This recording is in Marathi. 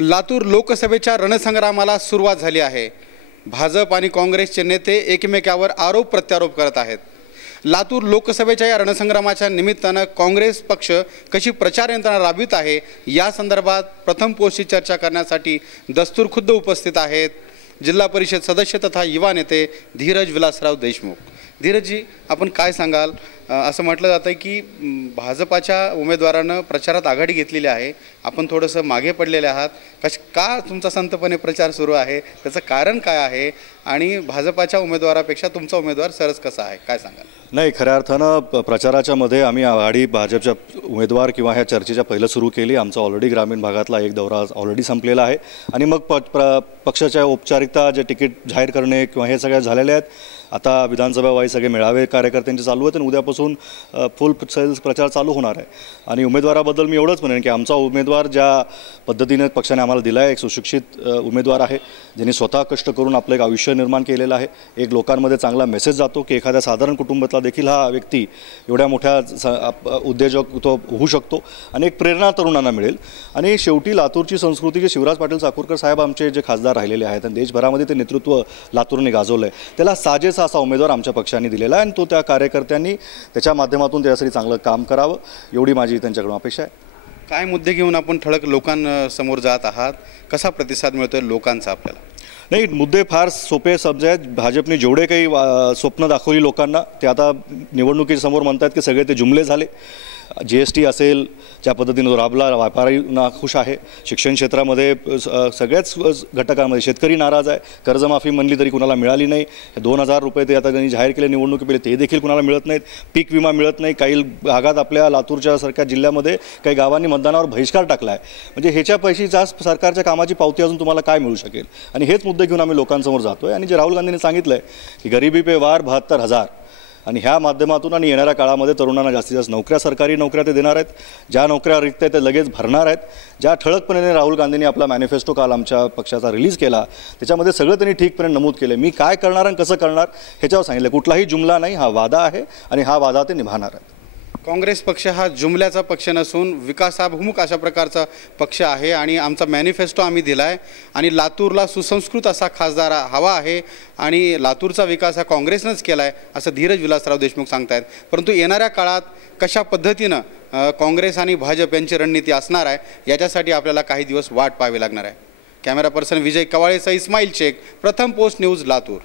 लातूर लोकसभेच्या रणसंग्रामाला सुरुवात झाली आहे. भाजप आणि काँग्रेसचे नेते एकमेकावर आरोप प्रत्यारोप करत आहेत. लातूर लोकसभेच्या या रणसंग्रामाच्या निमित्तानं काँग्रेस पक्ष कशी प्रचार यंत्रणा राबवित आहे या संदर्भात प्रथम पोस्टची चर्चा करण्यासाठी दस्तूर खुद्द उपस्थित आहेत. जिल्हा परिषद सदस्य तथा युवा नेते धीरज विलासराव देशमुख. धीरजजी आपण काय सांगाल? असं म्हटलं जातं आहे की भाजपाच्या उमेदवारानं प्रचारात आघाडी घेतलेली आहे. आपण थोडंसं मागे पडलेले आहात. कश का तुमचा संतपणे प्रचार सुरू आहे? त्याचं कारण काय आहे? आणि भाजपाच्या उमेदवारापेक्षा तुमचा उमेदवार सरस कसा आहे? काय सांगाल? नाही खऱ्या अर्थानं प- प्रचाराच्या मध्ये आम्ही आघाडी भाजपच्या उमेदवार किंवा ह्या चर्चेच्या पहिलं सुरू केली. आमचा ऑलरेडी ग्रामीण भागातला एक दौरा ऑलरेडी संपलेला आहे. आणि मग प प्र पक्षाच्या औपचारिकता जे तिकीट जाहीर करणे किंवा हे सगळ्या झालेल्या आहेत. आता विधानसभा वाई सगळे मेळावे कार्यकर्त्यांचे चालू आहेत आणि उद्यापासून आजपासून फुल सेल्स प्रचार चालू होणार आहे. आणि उमेदवाराबद्दल मी एवढंच म्हणेन की आमचा उमेदवार ज्या पद्धतीने पक्षाने आम्हाला दिला आहे एक सुशिक्षित उमेदवार आहे ज्यांनी स्वतः कष्ट करून आपलं एक आयुष्य निर्माण केलेलं आहे. एक लोकांमध्ये चांगला मेसेज जातो की एखाद्या साधारण कुटुंबातला देखील हा व्यक्ती एवढ्या मोठ्या स- उद्योजक तो होऊ शकतो आणि एक प्रेरणा तरुणांना मिळेल. आणि शेवटी लातूरची संस्कृती जे शिवराज पाटील चाकूरकर साहेब आमचे जे खासदार राहिलेले आहेत आणि देशभरामध्ये ते नेतृत्व लातूरने गाजवलं आहे त्याला साजेसा असा उमेदवार आमच्या पक्षाने दिलेला आहे आणि तो त्या कार्यकर्त्यांनी त्याच्या माध्यमातून त्यासाठी चांगलं काम करावं एवढी माझी त्यांच्याकडून अपेक्षा आहे. काय मुद्दे घेऊन आपण ठळक लोकांसमोर जात आहात? कसा प्रतिसाद मिळतोय लोकांचा आपल्याला? नाही मुद्दे फार सोपे समजे आहेत. भाजपने जेवढे काही स्वप्न दाखवली लोकांना ते आता निवडणुकीसमोर म्हणतात की सगळे ते जुमले झाले. जी एस टी असेल ज्या पद्धतीनं तो राबला व्यापारी नाखुश आहे. शिक्षण क्षेत्रामध्ये सगळ्याच घटकांमध्ये शेतकरी नाराज आहे. कर्जमाफी म्हणली तरी कुणाला मिळाली नाही. दोन हजार रुपये ते आता त्यांनी जाहीर केले निवडणुकी पहिले ते देखील कुणाला मिळत नाहीत. पीक विमा मिळत नाही. काही भागात आपल्या लातूरच्या सारख्या जिल्ह्यामध्ये काही गावांनी मतदानावर बहिष्कार टाकला आहे म्हणजे ह्याच्या पैशी जास्त सरकारच्या कामाची पावती अजून तुम्हाला काय मिळू शकेल? आणि हेच मुद्दे घेऊन आम्ही लोकांसमोर जातो आहे आणि जे राहुल गांधींनी सांगितलं आहे की गरिबी पे वार बहात्तर हजार. आणि ह्या माध्यमातून आणि येणाऱ्या काळामध्ये तरुणांना जास्तीत जास्त नोकऱ्या सरकारी नोकऱ्या ते देणार आहेत. ज्या नोकऱ्या रिक्त आहेत ते लगेच भरणार आहेत ज्या ठळकपणे राहुल गांधींनी आपला मॅनिफेस्टो काल आमच्या पक्षाचा रिलीज केला त्याच्यामध्ये सगळं त्यांनी ठीकपणे नमूद केलं. मी काय करणार आणि कसं करणार ह्याच्यावर सांगितलं. कुठलाही जुमला नाही हा वादा आहे आणि हा वादा ते निभाणार आहेत. काँग्रेस पक्ष हा जुमल्याचा पक्ष नसून विकासाभिमुख अशा प्रकारचा पक्ष आहे आणि आमचा मॅनिफेस्टो आम्ही दिला आहे आणि लातूरला सुसंस्कृत असा खासदार हवा आहे आणि लातूरचा विकास हा काँग्रेसनंच केला आहे असं धीरज विलासराव देशमुख सांगतायत. परंतु येणाऱ्या काळात कशा पद्धतीनं काँग्रेस आणि भाजप यांची रणनीती असणार आहे याच्यासाठी आपल्याला काही दिवस वाट पाहावी लागणार आहे. कॅमेरा पर्सन विजय कवाळेचा इस्माईल शेख प्रथम पोस्ट न्यूज लातूर.